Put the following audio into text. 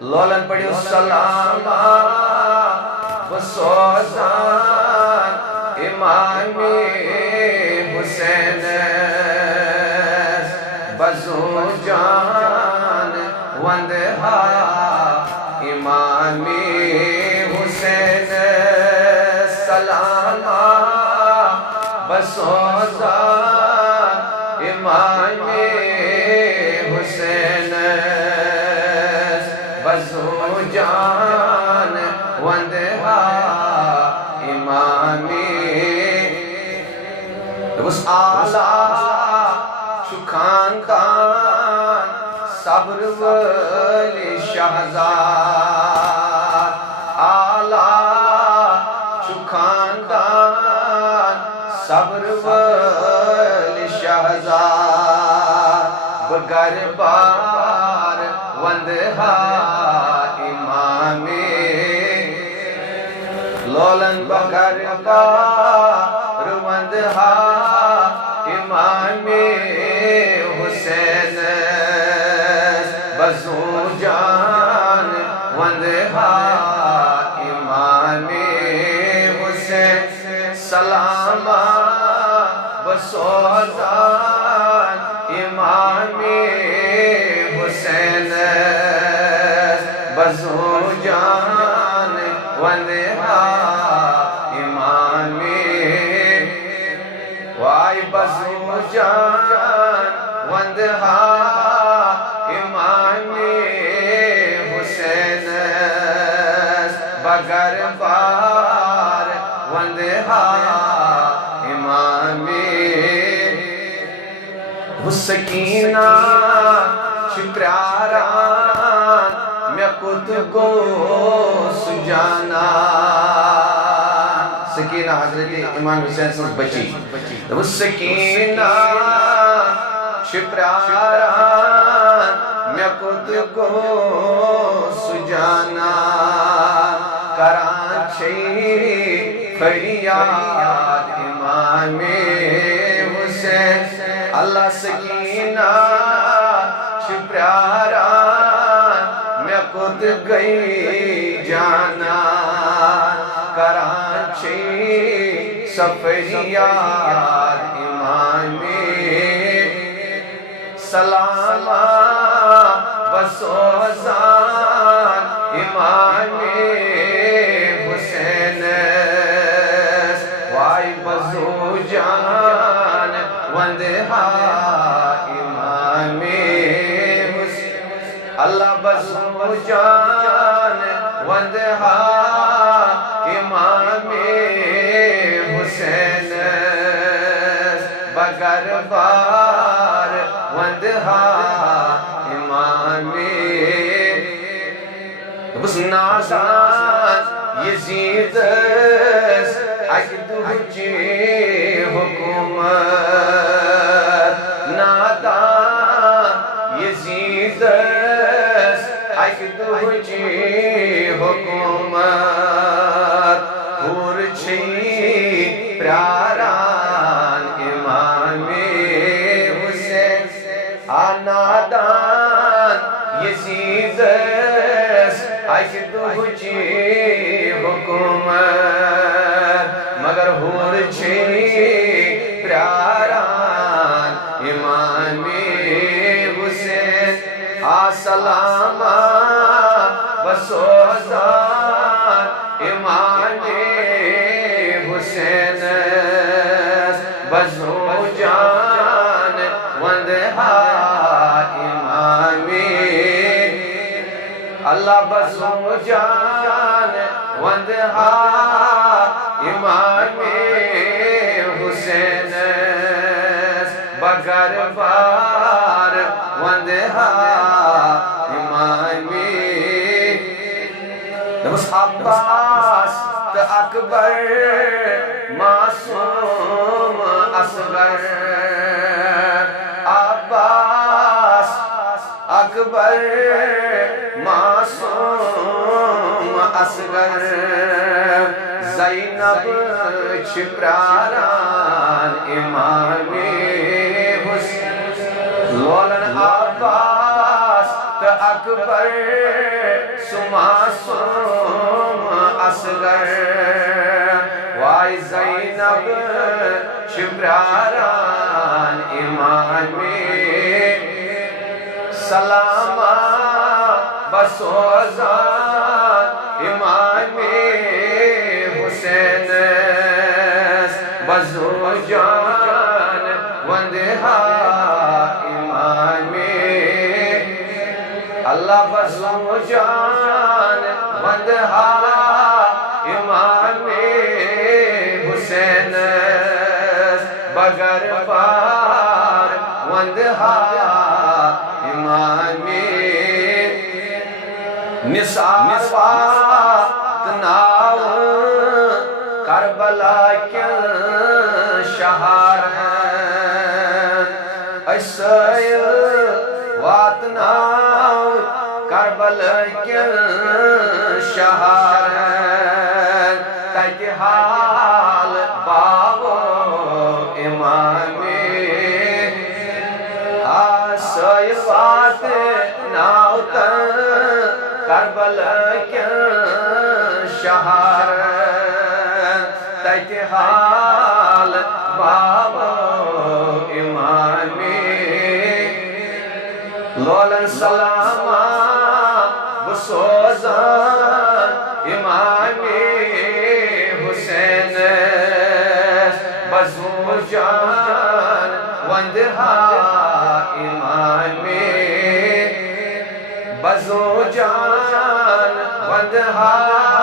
لولن پڑھیو سلام بسوزان امام حسین بزو جان وندہا امام حسین سلام بسوزان امام حسین بزو جان وندہا امامی اس آلہ شکھان کان صبر ولی شہزاد آلہ شکھان کان صبر ولی شہزاد بگر بار وندہا لولن بگر بار وندہا امام حسین بزو جان وندہا امام حسین سلام بسوزان امام حسین بزو جان وندہا وائی بزو جان وندہا امام حسین بگر بار وندہا امام سکینہ شپراران میں کت گو سجانا سکینہ حضرت امام حسین سے بچی وہ سکینہ شپراران میں خود کو سجانا کراچی فریاد امام حسین اللہ سکینہ شپراران میں خود گئی جانا کراچی سفریاد امام سلام بسوزان امام حسین وائی بزو جان وندہا امام حسین اللہ بزو جان وندہا امام حسین بگر بار وندہا امام بس نادان یزید اکدو جی حکومت نادان یزید اکدو جی حکومت پور چھی پراران امام حسین آنادان یزید اکدو جی حکومت مگر ہور چھی پراران امام حسین آسلام بسوزان امام حسین بزو جان وندہا امام اللہ بزو جان وندہا امام حسین بگر بار وندہا امام نمس عباس تا اکبر معصوم اصغر عباس اکبر معصوم اصغر زینب چھپراران امام حسین لولن عباس تا اکبر معصوم اصغر وای زینب شبراران امام سلامہ بسوزان امام حسین بزو جان وندہا امام اللہ بزو جان وندہا امام حسین بگر پار وندہا امام نثار وات ناو کربلا کیا شہار اسائل وات ناو کربلا کیا شہار تک حال باو امام اسائل وات ناو کربلا کیا شہار تک حال بابا امام لولن سلامہ بسوزان امام حسین بزو جان وندہا امام بزو جان وندہا